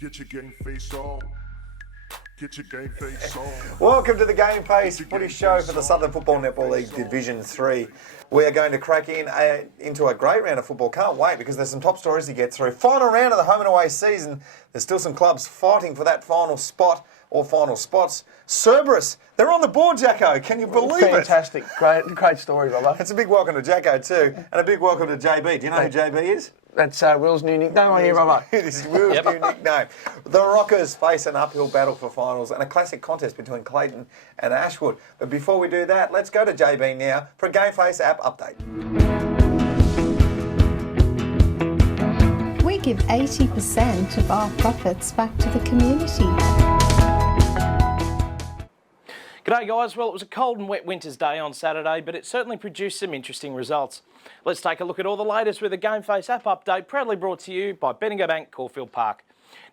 Get your game face on. Get your game face on. Welcome to the Gameface Footy Show for the Southern Football Netball League Division 3. We are going to crack into a great round of football. Can't wait because there's some top stories to get through. Final round of the home and away season. There's still some clubs fighting for that final spot or final spots. Cerberus, they're on the board, Jacko. Can you believe it? Fantastic. Great story, Robbo. It's a big welcome to Jacko too, and a big welcome to JB. Do you know who JB is? That's Will's new nickname on here, Robbo. It is Will's new nickname. The Rockers face an uphill battle for finals and a classic contest between Clayton and Ashwood. But before we do that, let's go to JB now for a Gameface app update. We give 80% of our profits back to the community. G'day guys, well it was a cold and wet winter's day on Saturday, but it certainly produced some interesting results. Let's take a look at all the latest with a Gameface app update, proudly brought to you by Bendigo Bank, Caulfield Park.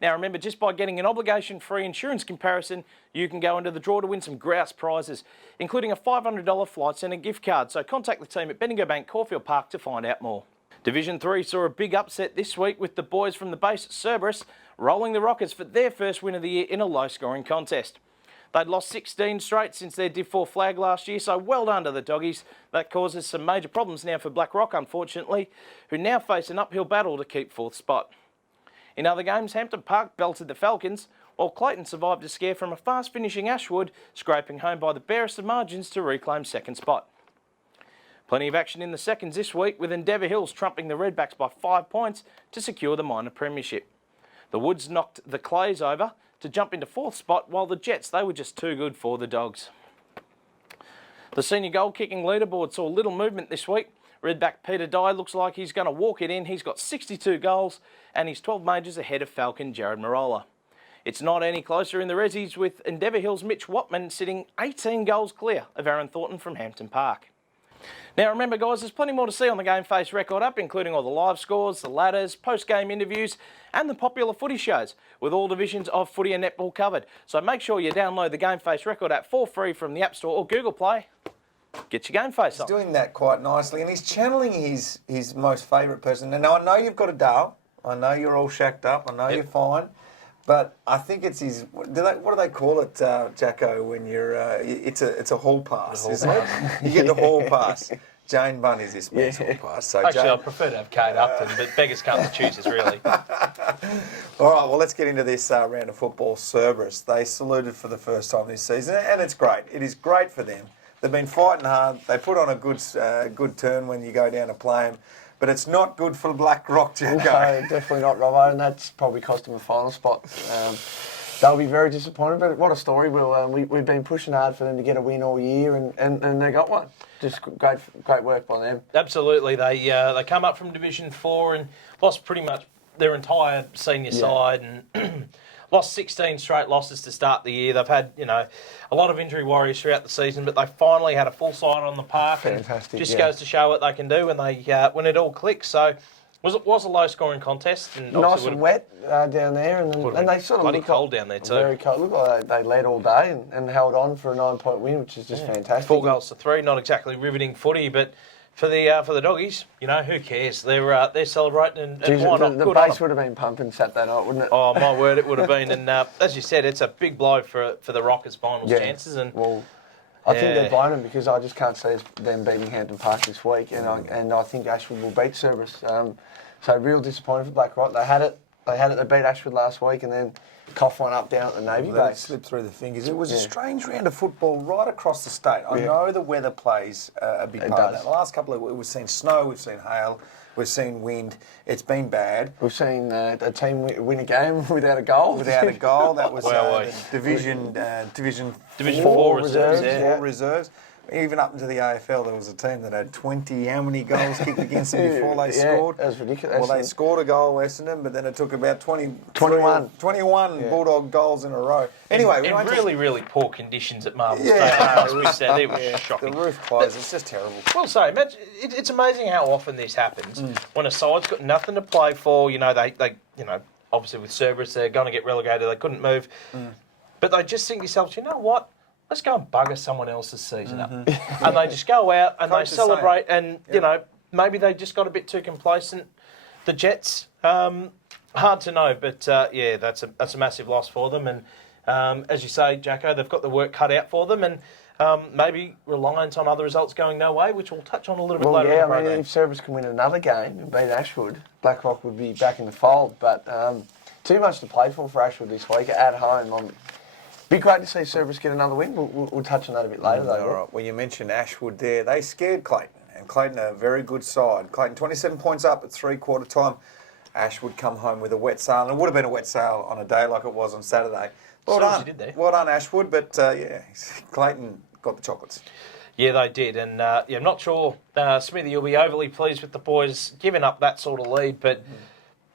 Now remember, just by getting an obligation-free insurance comparison, you can go into the draw to win some grouse prizes, including a $500 Flight Centre gift card, so contact the team at Bendigo Bank, Caulfield Park to find out more. Division 3 saw a big upset this week with the boys from the base at Cerberus rolling the Rockers for their first win of the year in a low-scoring contest. They'd lost 16 straight since their Div 4 flag last year, so well done to the doggies. That causes some major problems now for Black Rock, unfortunately, who now face an uphill battle to keep fourth spot. In other games, Hampton Park belted the Falcons, while Clayton survived a scare from a fast-finishing Ashwood, scraping home by the barest of margins to reclaim second spot. Plenty of action in the seconds this week, with Endeavour Hills trumping the Redbacks by 5 points to secure the minor premiership. The Woods knocked the Clays over to jump into fourth spot, while the Jets, they were just too good for the Dogs. The senior goal kicking leaderboard saw little movement this week. Redback Peter Dye looks like he's going to walk it in. He's got 62 goals and he's 12 majors ahead of Falcon Jared Marola. It's not any closer in the Rezzies, with Endeavour Hills Mitch Watman sitting 18 goals clear of Aaron Thornton from Hampton Park. Now remember guys, there's plenty more to see on the Gameface record app, including all the live scores, the ladders, post-game interviews and the popular footy shows, with all divisions of footy and netball covered. So make sure you download the Gameface record app for free from the App Store or Google Play. Get your Gameface on. He's doing that quite nicely, and he's channeling his most favourite person. And now I know you've got a dale. I know you're all shacked up. I know you're fine. But I think it's his. What do they call it, Jacko? When you're, it's a hall pass, isn't it? You get the hall pass. Jane Bunn is this man's hall pass. So actually, Jane... I prefer to have Kate Upton, but beggars can't be choosers, really. All right, well, let's get into this round of football. Cerberus, they saluted for the first time this season, and it's great. It is great for them. They've been fighting hard. They put on a good turn when you go down to play them. But it's not good for Black Rock, Jacko. No, definitely not, Robbo, and that's probably cost them a final spot. They'll be very disappointed, but what a story, Will. We've been pushing hard for them to get a win all year, and they got one. Just great work by them. Absolutely. They come up from Division 4 and lost pretty much their entire senior side and lost 16 straight losses to start the year. They've had, a lot of injury worries throughout the season, but they finally had a full side on the park. Fantastic. And just goes to show what they can do when it all clicks. So it was a low-scoring contest. And nice and wet down there, and they sort of bloody looked cold down there too. Very cold. Looked like they led all day and held on for a 9-point win, which is just fantastic. 4 goals to 3, not exactly riveting footy, but for the doggies, who cares? They're celebrating and why not? The base would have been pumping Saturday night, wouldn't it? Oh my word, it would have been. And as you said, it's a big blow for the Rockers' finals chances. And well, I think they're blowing them because I just can't see them beating Hampton Park this week, and I think Ashwood will beat Cerberus. So real disappointing for Black Rock. They had it. They beat Ashwood last week, and then cough one up down at the Navy base. Slipped through the fingers. It was a strange round of football right across the state. I know the weather plays a big part of that. The last couple of weeks, we've seen snow, we've seen hail, we've seen wind. It's been bad. We've seen a team win a game without a goal. Without a goal. That was the Division 4 reserves. 4 reserves. Even up into the AFL, there was a team that had 20 how many goals kicked against them before they scored? That was ridiculous. Well, they scored a goal, Essendon, but then it took about 21 Bulldog goals in a row. Anyway, in really, really poor conditions at Marble State. It was shocking. The roof closed. It's just terrible. We'll say, it's amazing how often this happens when a side's got nothing to play for. They obviously with Cerberus, they're going to get relegated. They couldn't move, but they just think to themselves, you know what? Let's go and bugger someone else's season up. And they just go out and they celebrate and, maybe they just got a bit too complacent. The Jets, Hard to know, but that's a massive loss for them. And as you say, Jacko, they've got the work cut out for them, and maybe reliant on other results going no way, which we'll touch on a little bit later in the program. I mean, if Cerberus can win another game and beat Ashwood, Blackrock would be back in the fold. But too much to play for Ashwood this week at home. Be great to see Cerberus get another win. We'll touch on that a bit later, though. All right. Well, you mentioned Ashwood there. They scared Clayton, and Clayton are a very good side. Clayton 27 points up at three-quarter time. Ashwood come home with a wet sail, and it would have been a wet sail on a day like it was on Saturday. Well done. Did there. Well done, Ashwood. But Clayton got the chocolates. Yeah, they did. And I'm not sure, Smithy, you'll be overly pleased with the boys giving up that sort of lead. But,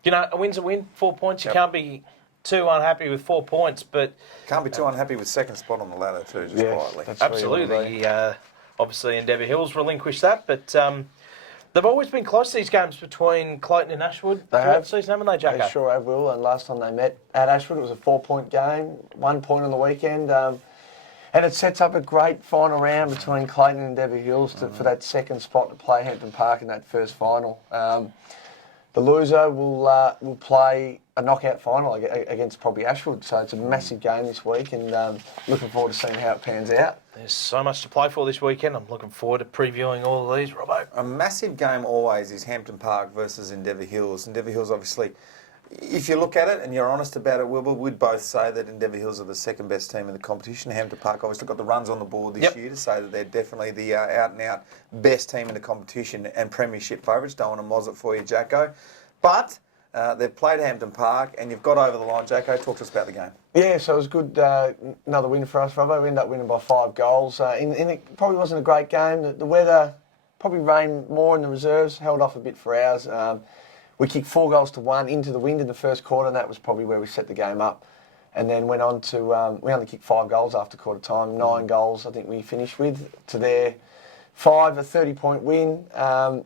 a win's a win, 4 points. You can't be too unhappy with 4 points. But can't be too unhappy with second spot on the ladder, too, just quietly. Absolutely. Obviously, Endeavour Hills relinquished that. But they've always been close, these games between Clayton and Ashwood throughout the season, haven't they, Jacko? They sure have, Will. And last time they met at Ashwood, it was a 4-point game, 1 point on the weekend. And it sets up a great final round between Clayton and Endeavour Hills for that second spot to play Hampton Park in that first final. The loser will play a knockout final against probably Ashwood. So it's a massive game this week, and looking forward to seeing how it pans out. There's so much to play for this weekend. I'm looking forward to previewing all of these, Robbo. A massive game always is Hampton Park versus Endeavour Hills. Endeavour Hills, obviously, if you look at it and you're honest about it, we'd both say that Endeavour Hills are the second best team in the competition. Hampton Park obviously got the runs on the board this year to say that they're definitely the out-and-out best team in the competition and premiership favourites. Don't want to moz it for you, Jacko. But they've played Hampton Park and you've got over the line. Jacko, talk to us about the game. Yeah, so it was good. Another win for us, Robbo. We ended up winning by 5 goals. It probably wasn't a great game. The weather probably rained more in the reserves, held off a bit for ours. We kicked 4 goals to 1 into the wind in the first quarter, and that was probably where we set the game up. And then went on to, we only kicked 5 goals after quarter time, 9 goals I think we finished with, to their 5, a 30-point win. A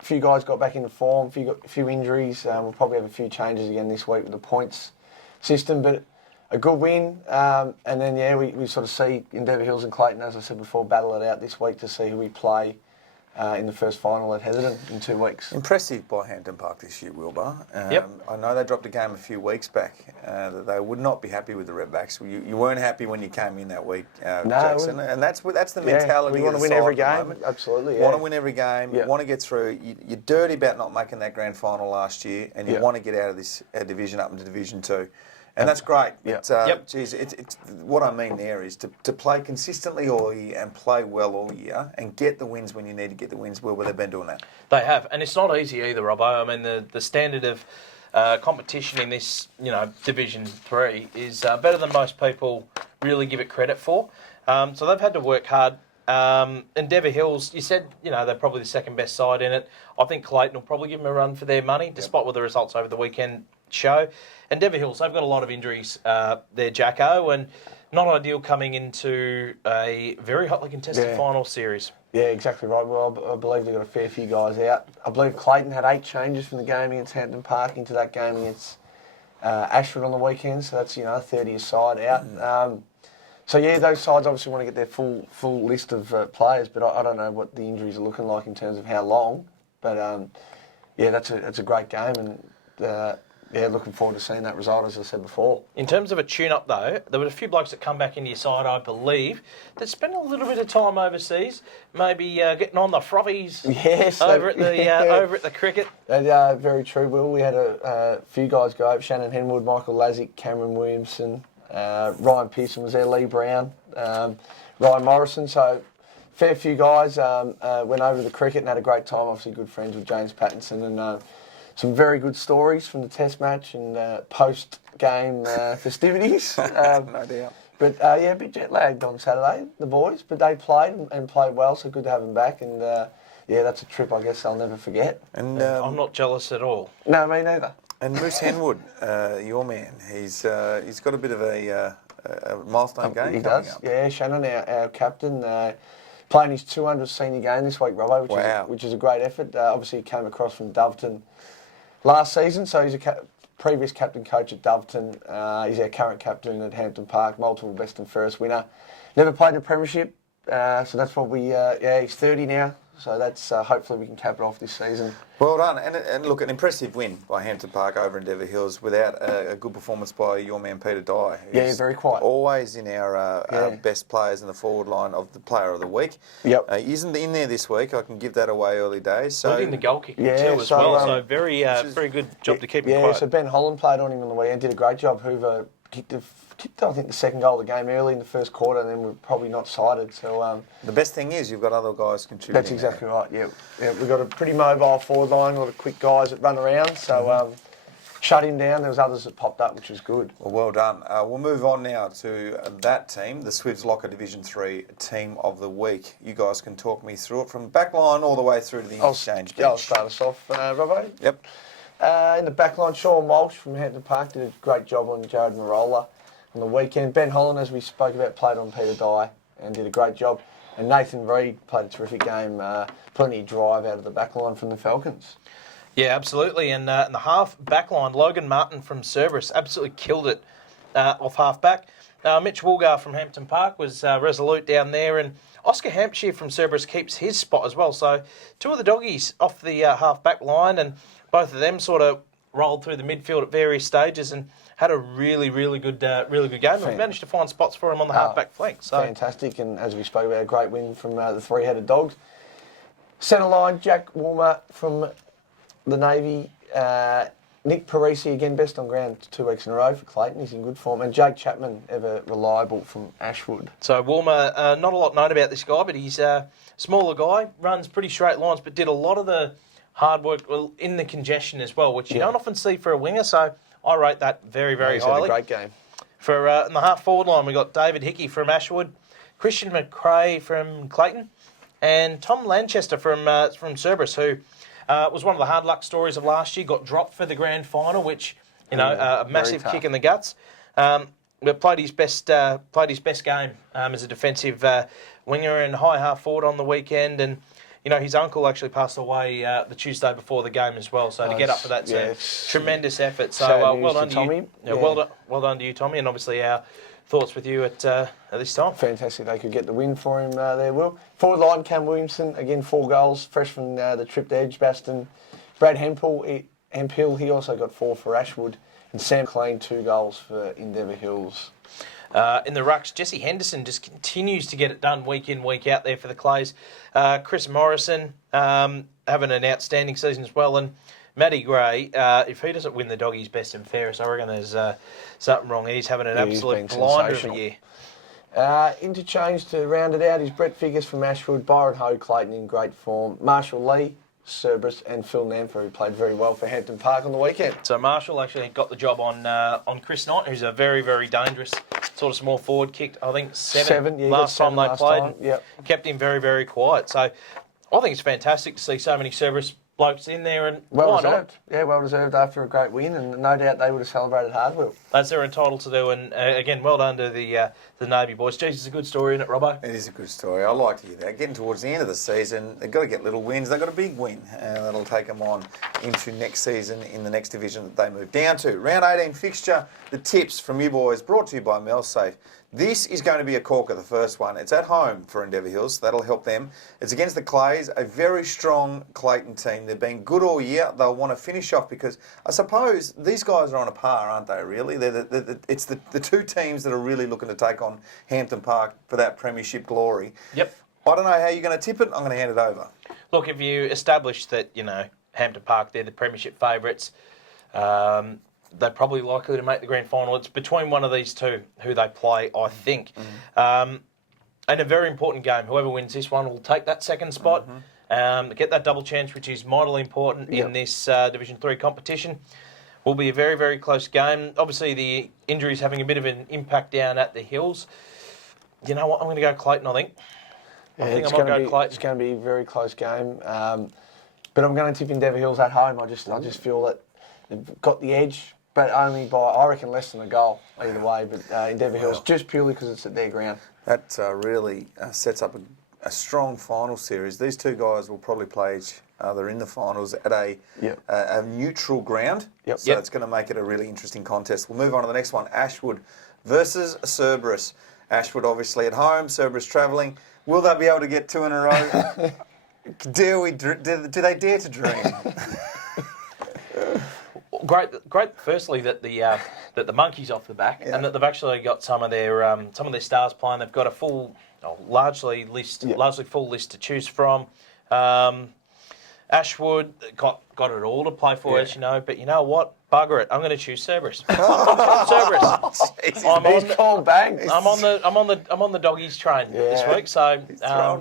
few guys got back into form, a few injuries. We'll probably have a few changes again this week with the points system, but a good win. And then, we sort of see Endeavour Hills and Clayton, as I said before, battle it out this week to see who we play in the first final at Heatherton in 2 weeks. Impressive by Hampton Park this year, Wilbur. I know they dropped a game a few weeks back that they would not be happy with the Redbacks. You weren't happy when you came in that week, Jackson, and that's the mentality. We want to win every game. Absolutely, want to win every game. You want to get through. You're dirty about not making that grand final last year, and you want to get out of this division up into Division 2. And that's great. But, geez, it's what I mean there is to play consistently all year and play well all year and get the wins when you need to get the wins. Well, they've been doing that. They have, and it's not easy either, Robbo. I mean, the standard of competition in this, Division 3 is better than most people really give it credit for. So they've had to work hard. Endeavour Hills, you said, they're probably the second best side in it. I think Clayton will probably give them a run for their money, despite what the results over the weekend show. Endeavour Hills, they've got a lot of injuries there, Jacko, and not ideal coming into a very hotly contested final series. Yeah, exactly right. Well, I believe they've got a fair few guys out. I believe Clayton had 8 changes from the game against Hampton Park into that game against Ashford on the weekend, so that's, 30 side out. Those sides obviously want to get their full list of players, but I don't know what the injuries are looking like in terms of how long. But, that's a great game, and looking forward to seeing that result, as I said before. In terms of a tune-up, though, there were a few blokes that come back into your side, I believe, that spent a little bit of time overseas, maybe getting on the frothies over at the cricket. Very true, Will. We had a few guys go over. Shannon Henwood, Michael Lazick, Cameron Williamson, Ryan Pearson was there, Lee Brown, Ryan Morrison. So fair few guys went over to the cricket and had a great time. Obviously good friends with James Pattinson, and some very good stories from the test match and post-game festivities. No doubt. But a bit jet-lagged on Saturday, the boys, but they played and played well, so good to have them back. And that's a trip I guess I'll never forget. And I'm not jealous at all. No, me neither. And Moose Henwood, your man, he's got a bit of a milestone game he coming does. up. Yeah, Shannon, our captain, playing his 200th senior game this week, Robbo, which is a great effort. Obviously, he came across from Doveton last season, so he's a previous captain coach at Doveton. He's our current captain at Hampton Park, multiple best and fairest winner. Never played in a premiership, so that's what he's 30 now, So that's hopefully we can cap it off this season. Well done. And look, an impressive win by Hampton Park over Endeavour Hills without a good performance by your man Peter Dye. Yeah, very quiet. Always in our best players in the forward line of the player of the week. Yep. He isn't in there this week. I can give that away early days. So Leading the goal kicking Yeah, too as so, well. So very good job to keep him quiet. So Ben Holland played on him on the weekend, did a great job. Hoover kicked I think the second goal of the game early in the first quarter, and then we're probably not sighted. So the best thing is you've got other guys contributing. that's exactly right. Yeah, we've got a pretty mobile forward line, a lot of quick guys that run around. So shut him down. There was others that popped up, which was good. Well done. We'll move on now to that team, the Swifts Locker Division 3 Team of the Week. You guys can talk me through it from the back line all the way through to the interchange bench. I'll start us off, Robbo. Yep. In the back line, Sean Walsh from Hampton Park did a great job on Jared Marola on the weekend. Ben Holland, as we spoke about, played on Peter Dye and did a great job. And Nathan Reid played a terrific game, plenty of drive out of the back line from the Falcons. Yeah, absolutely. And in the half back line, Logan Martin from Cerberus absolutely killed it off half back. Mitch Woolgar from Hampton Park was resolute down there, and Oscar Hampshire from Cerberus keeps his spot as well. So two of the doggies off the half back line, and both of them sort of rolled through the midfield at various stages and had a really good game. We managed to find spots for him on the half-back flank. So fantastic, and as we spoke about, a great win from the three-headed dogs. Centre line, Jack Warmer from the Navy. Nick Parisi, again, best on ground 2 weeks in a row for Clayton. He's in good form. And Jake Chapman, ever reliable from Ashwood. So Warmer, not a lot known about this guy, but he's a smaller guy, runs pretty straight lines, but did a lot of the hard work in the congestion as well, which you don't often see for a winger. So I rate that very highly. Had a great game. For in the half forward line, we got David Hickey from Ashwood, Christian McRae from Clayton, and Tom Lanchester from Cerberus, who was one of the hard luck stories of last year. Got dropped for the grand final, which a massive kick in the guts. But played his best game as a defensive winger and high half forward on the weekend, and his uncle actually passed away the Tuesday before the game as well. So to get up for that's a tremendous effort. So well done to Tommy. Well done to you, Tommy, and obviously our thoughts with you at this time. Fantastic. They could get the win for him there, Will. Forward line, Cam Williamson, again, 4 goals, fresh from the trip to Edgbaston. Brad Hemphill, he also got 4 for Ashwood. And Sam Klein, 2 goals for Endeavour Hills. In the rucks, Jesse Henderson just continues to get it done week in, week out there for the Clays. Chris Morrison having an outstanding season as well. And Matty Gray, if he doesn't win the doggies best and fairest, I reckon there's something wrong. He's having an absolute blinder of a year. Interchange to round it out is Brett Figures from Ashwood, Byron Ho, Clayton in great form, Marshall Lee, Cerberus, and Phil Namfer, who played very well for Hampton Park on the weekend. So Marshall actually got the job on Chris Knight, who's a very dangerous sort of small forward. Kicked, I think, 7 last time they played. Yep. Kept him very quiet. So I think it's fantastic to see so many Cerberus blokes in there, and well why deserved. not? Yeah, well deserved after a great win, and no doubt they would have celebrated hard, Will. As they're entitled to do, and again, well done to the Navy boys. Jeez, it's a good story, isn't it, Robbo? It is a good story. I like to hear that. Getting towards the end of the season, they've got to get little wins. They've got a big win, and that'll take them on into next season in the next division that they move down to. Round 18 fixture, the tips from you boys, brought to you by Melsafe. This is going to be a corker, the first one. It's at home for Endeavour Hills, so that'll help them. It's against the Clays, a very strong Clayton team. They've been good all year. They'll want to finish off because I suppose these guys are on a par, aren't they, really? It's the two teams that are really looking to take on Hampton Park for that premiership glory. Yep. I don't know how you're going to tip it. I'm going to hand it over. Look, if you establish that, Hampton Park, they're the premiership favourites, they're probably likely to make the grand final. It's between one of these two who they play, I think. And a very important game. Whoever wins this one will take that second spot, get that double chance, which is mightily important in this Division 3 competition. Will be a very close game. Obviously, the injuries having a bit of an impact down at the Hills. You know what? I'm going to go Clayton, I think. I think I'm going to go Clayton. It's going to be a very close game. But I'm going to tip Endeavour Hills at home. I just feel that they've got the edge, but only by, I reckon, less than a goal either way. But Endeavour Hills, just purely because it's at their ground. That really sets up a strong final series. These two guys will probably play each other in the finals at a neutral ground. So it's going to make it a really interesting contest. We'll move on to the next one, Ashwood versus Cerberus. Ashwood obviously at home, Cerberus travelling. Will they be able to get 2 in a row? Do they dare to dream? Great. Firstly, that the monkey's off the back, and that they've actually got some of their stars playing. They've got a largely full list to choose from. Ashwood got it all to play for, as you know. But you know what? Bugger it. I'm going to choose Cerberus. Cerberus. He's called bang. I'm on the doggies train this week. So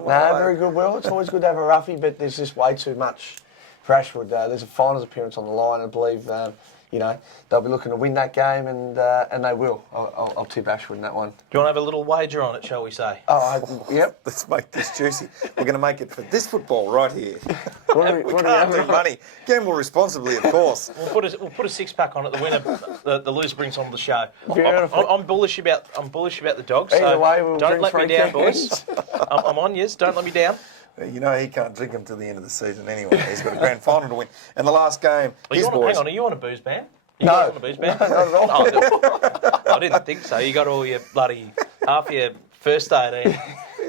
very good, Will. It's always good to have a roughie, but there's just way too much for Ashwood. There's a finals appearance on the line. I believe they'll be looking to win that game, and they will. I'll tip Ashwood in that one. Do you want to have a little wager on it, shall we say? Yep. Let's make this juicy. We're going to make it for this football right here. We can't do money. Gamble responsibly, of course. We'll put a six-pack on it. The winner, the loser brings on the show. Beautiful. I'm bullish about the dogs. Either so way, we'll don't drink let me down, cans. boys. I'm on yes. Don't let me down. You know he can't drink them till the end of the season anyway. He's got a grand final to win. And the last game, hang on, are you on a booze ban? No. On a booze ban? Not at all. I didn't think so. You got all your bloody half your first day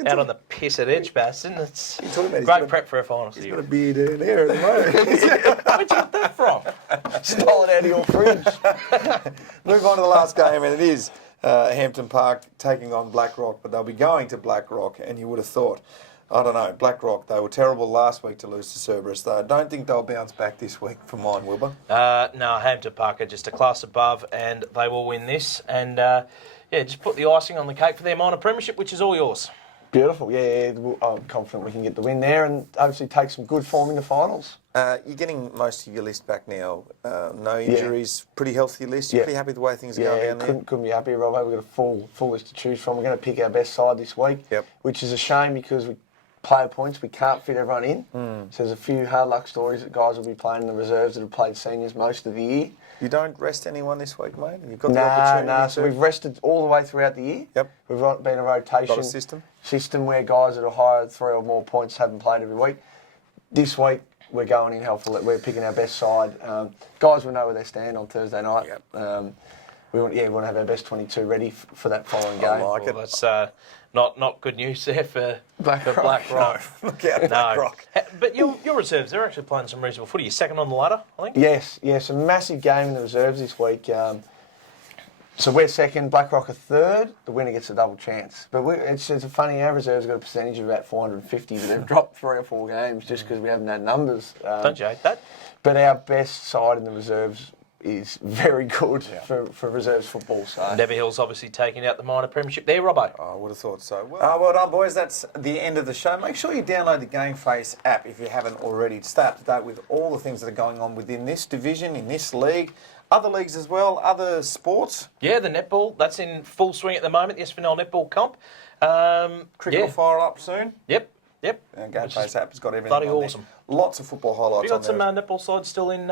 out on the piss at Edgbaston. It's great prep for a finals. He's got a beer down there at the moment. Where'd you get that from? Stole it out of your fridge. Move on to the last game, and it is Hampton Park taking on Blackrock, but they'll be going to Blackrock, and you would have thought, I don't know, Blackrock, they were terrible last week to lose to Cerberus. I don't think they'll bounce back this week for mine, Wilbur. No, Hampton Park are just a class above, and they will win this. And, just put the icing on the cake for their minor premiership, which is all yours. Beautiful, yeah. I'm confident we can get the win there and obviously take some good form in the finals. You're getting most of your list back now. No injuries, pretty healthy list. You're pretty happy with the way things are going down there? Couldn't be happier, Robbo. We've got a full list to choose from. We're going to pick our best side this week, which is a shame because player points, we can't fit everyone in. So there's a few hard luck stories that guys will be playing in the reserves that have played seniors most of the year. You don't rest anyone this week, mate? You've got the opportunity so we've rested all the way throughout the year. Yep. We've been a rotation. Got a system where guys that are higher 3 or more points haven't played every week. This week, we're going in helpful. We're picking our best side. Guys will know where they stand on Thursday night. Yep. We want to have our best 22 ready for that following game. I like it. That's not good news there for Blackrock. No, look out, Blackrock. But your reserves, they're actually playing some reasonable footy. You're second on the ladder, I think? Yes. A massive game in the reserves this week. So we're second, Blackrock are third. The winner gets a double chance. But it's funny, our reserves have got a percentage of about 450, but they've dropped 3 or 4 games just because we haven't had numbers. Don't you hate that? But our best side in the reserves is very good for reserves football. So Never Hill's obviously taking out the minor premiership there, Robbo. I would have thought so. Well done, boys. That's the end of the show. Make sure you download the Gameface app if you haven't already to stay up to date with all the things that are going on within this division, in this league, other leagues as well, other sports. Yeah, the netball, that's in full swing at the moment, the Sfnl netball comp. Cricket will fire up soon. Yep. Gameface app has got everything bloody on awesome. There. Lots of football highlights Have you got on there. some netball sides still in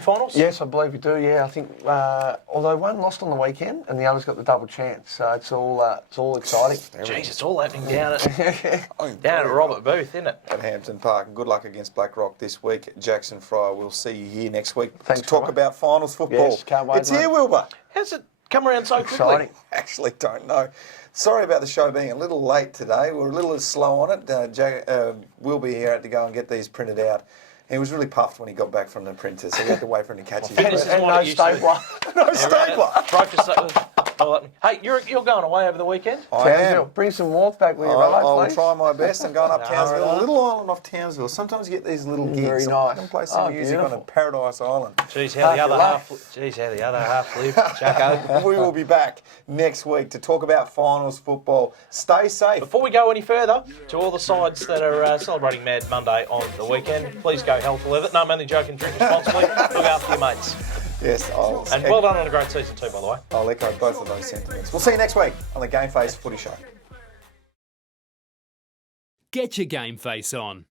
finals? Yes, I believe we do. Yeah, I think although one lost on the weekend and the other's got the double chance, so it's all exciting. Jeez, it's all happening down at Robert Booth, isn't it? At Hampton Park. And good luck against Blackrock this week. Jackson Fryer, we'll see you here next week Thanks, to talk Robert. about finals football. Yes, can't wait, It's mate. here, Wilbur. How's it come around so quickly? Exciting. Actually, don't know. Sorry about the show being a little late today. We're a little slow on it. Will be here had to go and get these printed out. He was really puffed when he got back from the printer, so we had to wait for him to catch his This breath. is what it used to be. No stapler. Broke the Hey, you're going away over the weekend? I am. Townsville, bring some warmth back with you, I'll Robbo, please. try my best. I'm going up Townsville, right. a little island off Townsville. Sometimes you get these little gigs. Very I'm nice. going to play some music on a beautiful. paradise island. Jeez, how the Lucky other half live, Jacko. We will be back next week to talk about finals football. Stay safe. Before we go any further, to all the sides that are celebrating Mad Monday on the weekend, please go healthful with it. No, I'm only joking. Drink responsibly. Look after your mates. Yes, And well done on a great season too, by the way. I'll echo both of those sentiments. We'll see you next week on the Gameface Footy Show. Get your game face on.